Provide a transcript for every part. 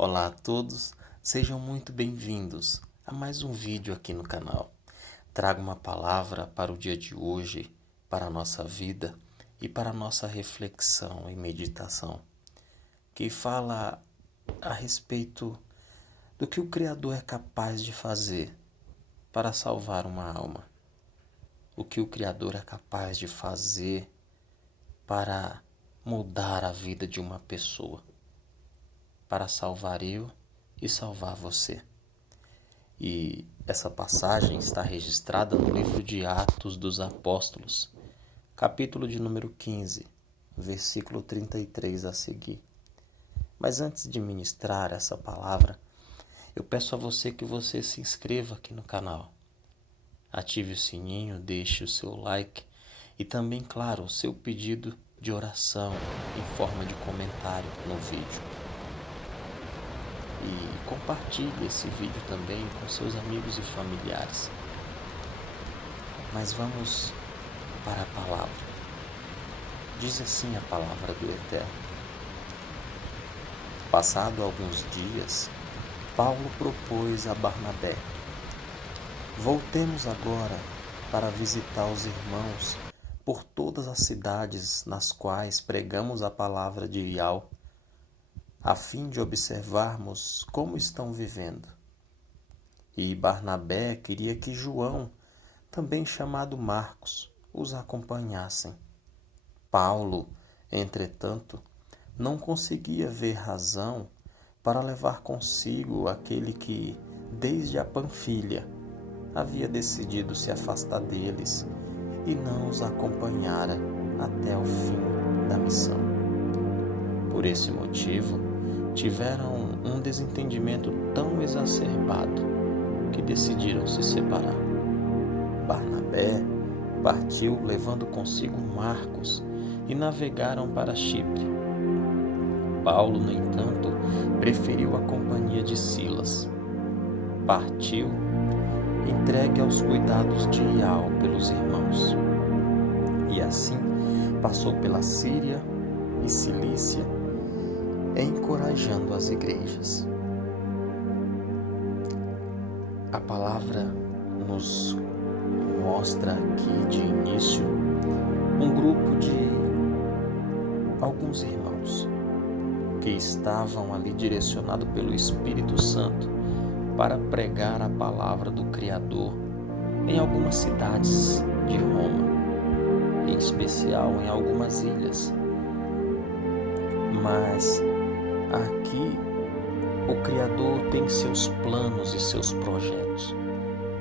Olá a todos, sejam muito bem-vindos a mais um vídeo aqui no canal. Trago uma palavra para o dia de hoje, para a nossa vida e para a nossa reflexão e meditação, que fala a respeito do que o Criador é capaz de fazer para salvar uma alma. O que o Criador é capaz de fazer para mudar a vida de uma pessoa, para salvar eu e salvar você. E essa passagem está registrada no livro de Atos dos Apóstolos, capítulo de número 15, versículo 33 a seguir. Mas antes de ministrar essa palavra, eu peço a você que você se inscreva aqui no canal. Ative o sininho, deixe o seu like e também, claro, o seu pedido de oração em forma de comentário no vídeo. E compartilhe esse vídeo também com seus amigos e familiares. Mas vamos para a palavra. Diz assim a palavra do Eterno. Passado alguns dias, Paulo propôs a Barnabé: voltemos agora para visitar os irmãos por todas as cidades nas quais pregamos a palavra de Yahweh, a fim de observarmos como estão vivendo. E Barnabé queria que João, também chamado Marcos, os acompanhassem. Paulo, entretanto, não conseguia ver razão para levar consigo aquele que, desde a Panfilha, havia decidido se afastar deles e não os acompanhara até o fim da missão. Por esse motivo, tiveram um desentendimento tão exacerbado que decidiram se separar. Barnabé partiu levando consigo Marcos e navegaram para Chipre. Paulo, no entanto, preferiu a companhia de Silas. Partiu, entregue aos cuidados de Yahweh pelos irmãos. E assim passou pela Síria e Cilícia, encorajando as igrejas. A palavra nos mostra aqui de início um grupo de alguns irmãos que estavam ali direcionados pelo Espírito Santo para pregar a palavra do Criador em algumas cidades de Roma, em especial em algumas ilhas. Mas aqui o Criador tem seus planos e seus projetos,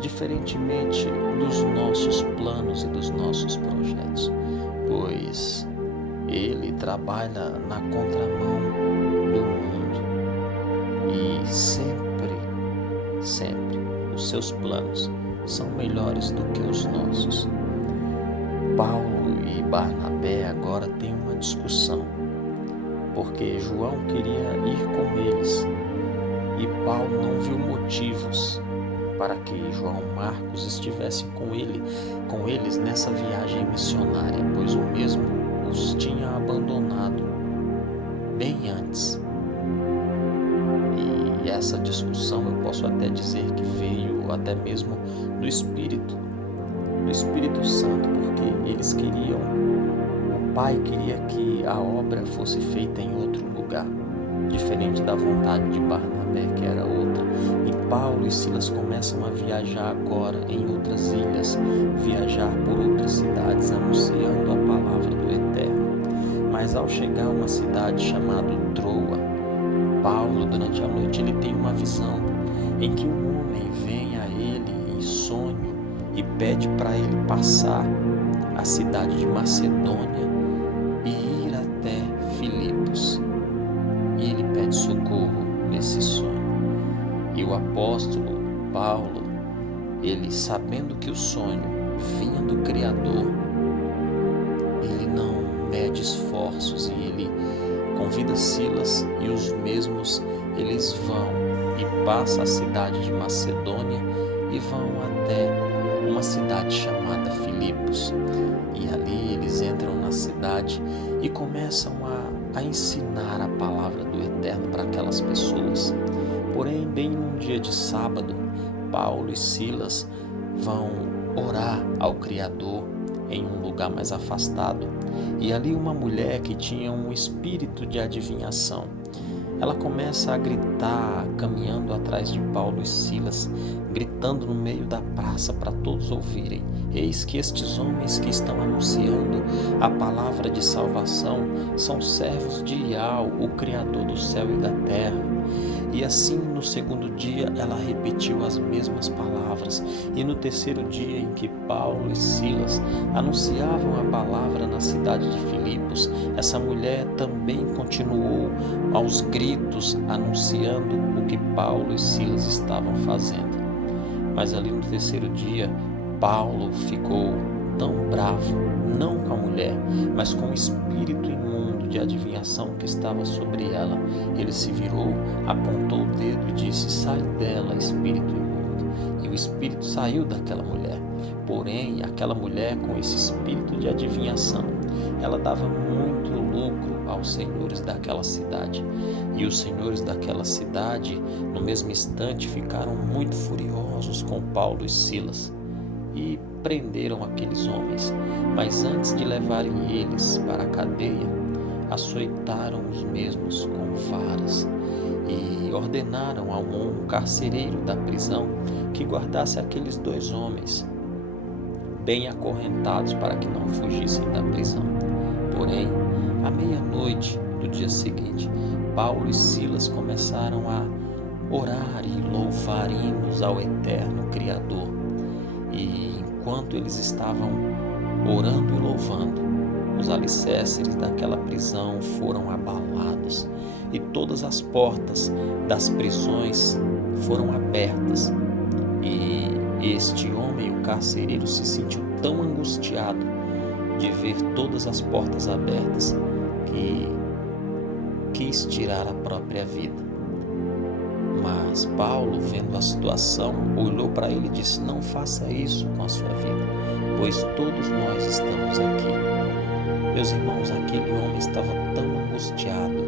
diferentemente dos nossos planos e dos nossos projetos, pois Ele trabalha na contramão do mundo e sempre os seus planos são melhores do que os nossos. Paulo e Barnabé agora têm uma discussão, porque João queria ir com eles e Paulo não viu motivos para que João e Marcos estivessem com eles nessa viagem missionária, pois o mesmo os tinha abandonado bem antes. E essa discussão eu posso até dizer que veio até mesmo do Espírito Santo, porque eles queriam, o Pai queria que a obra fosse feita em outro lugar, diferente da vontade de Barnabé, que era outra. E Paulo e Silas começam a viajar agora em outras ilhas, viajar por outras cidades, anunciando a palavra do Eterno. Mas ao chegar a uma cidade chamada Troa, Paulo, durante a noite, ele tem uma visão em que um homem vem a ele em sonho e pede para ele passar a cidade de Macedônia e ir até Filipos. E ele pede socorro nesse sonho. E o apóstolo Paulo, ele sabendo que o sonho vinha do Criador, ele não mede esforços e ele convida Silas e os mesmos, eles vão e passam a cidade de Macedônia e vão até uma cidade chamada Filipos. E ali eles entram na cidade e começam a a ensinar a palavra do Eterno para aquelas pessoas. Porém, bem num dia de sábado, Paulo e Silas vão orar ao Criador em um lugar mais afastado, e ali uma mulher que tinha um espírito de adivinhação, ela começa a gritar, caminhando atrás de Paulo e Silas, gritando no meio da praça para todos ouvirem: eis que estes homens que estão anunciando a palavra de salvação são servos de Iau, o Criador do céu e da terra. E assim, no segundo dia, ela repetiu as mesmas palavras. E no terceiro dia em que Paulo e Silas anunciavam a palavra na cidade de Filipos, essa mulher também continuou aos gritos anunciando o que Paulo e Silas estavam fazendo. Mas ali no terceiro dia, Paulo ficou tão bravo, não com a mulher, mas com o espírito imundo de adivinhação que estava sobre ela. Ele se virou, apontou o dedo e disse: sai dela, espírito imundo. E o espírito saiu daquela mulher. Porém, aquela mulher, com esse espírito de adivinhação, ela dava muito lucro aos senhores daquela cidade. E os senhores daquela cidade, no mesmo instante, ficaram muito furiosos com Paulo e Silas e prenderam aqueles homens. Mas antes de levarem eles para a cadeia, açoitaram os mesmos com varas e ordenaram a um carcereiro da prisão que guardasse aqueles dois homens bem acorrentados para que não fugissem da prisão. Porém, à meia-noite do dia seguinte, Paulo e Silas começaram a orar e louvar hinos ao Eterno Criador. E enquanto eles estavam orando e louvando, os alicerces daquela prisão foram abalados e todas as portas das prisões foram abertas. E este homem, o carcereiro, se sentiu tão angustiado de ver todas as portas abertas que quis tirar a própria vida. Mas Paulo, vendo a situação, olhou para ele e disse: não faça isso com a sua vida, pois todos nós estamos aqui. Meus irmãos, aquele homem estava tão angustiado,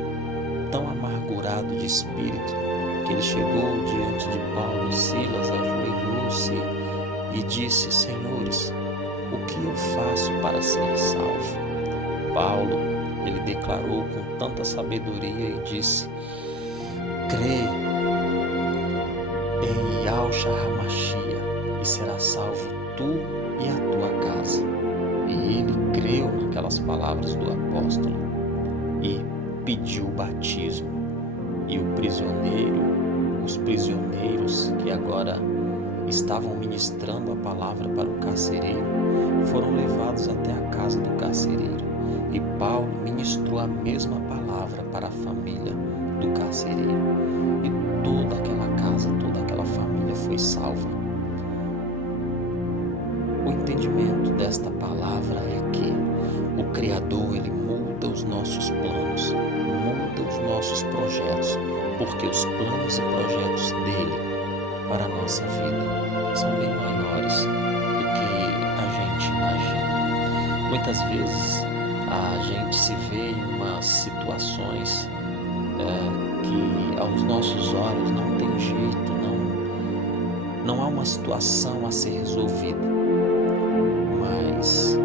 tão amargurado de espírito, que ele chegou diante de Paulo e Silas, ajoelhou-se e disse: senhores, o que eu faço para ser salvo? Paulo, ele declarou com tanta sabedoria e disse: crê em Yahshua HaMashiach e será salvo tu e a tua casa. E ele creu naquelas palavras do apóstolo e pediu o batismo. E os prisioneiros que agora estavam ministrando a palavra para o carcereiro foram levados até a casa do carcereiro. E Paulo ministrou a mesma palavra para a família do carcereiro. E toda aquela casa, toda aquela família foi salva. O entendimento desta palavra é que o Criador, ele muda os nossos planos, muda os nossos projetos, porque os planos e projetos dele para a nossa vida são bem maiores do que a gente imagina. Muitas vezes a gente se vê em umas situações que aos nossos olhos não tem jeito, não há uma situação a ser resolvida, mas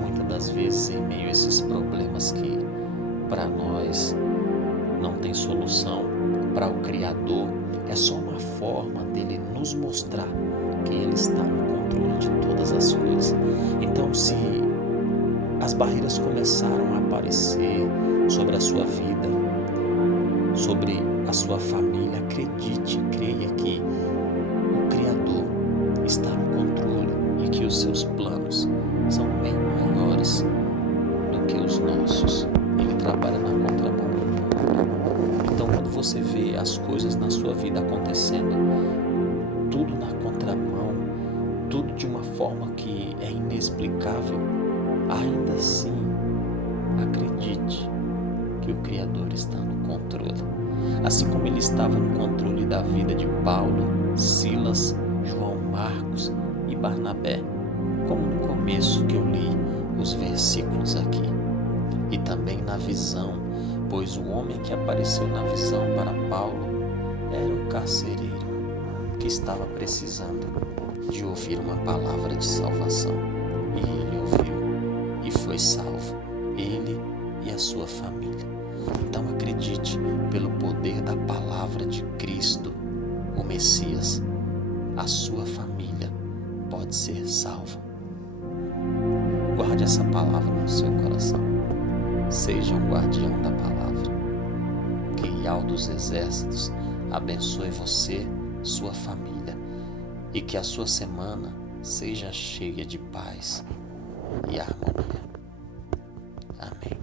muitas das vezes em meio a esses problemas que para nós não tem solução, para o Criador é só uma forma dele nos mostrar que ele está no controle de todas as coisas. Então, se as barreiras começaram a aparecer sobre a sua vida, sobre a sua família, acredite, creia que o Criador está no controle e que os seus planos são bem maiores do que os nossos. Ele trabalha na contramão do mundo. Então, quando você vê as coisas na sua vida acontecendo, tudo na contramão, tudo de uma forma que é inexplicável, ainda assim, acredite que o Criador está no controle. Assim como ele estava no controle da vida de Paulo, Silas, João Marcos e Barnabé, como no começo que eu li os versículos aqui. e também na visão, pois o homem que apareceu na visão para Paulo era um carcereiro que estava precisando de ouvir uma palavra de salvação. E ele ouviu e foi salvo, ele e a sua família. Então acredite, pelo poder da palavra de Cristo, o Messias, a sua família pode ser salva. Guarde essa palavra no seu coração. Seja um guardião da palavra. Que Yahweh dos Exércitos abençoe você, sua família, e que a sua semana seja cheia de paz e harmonia. Amém.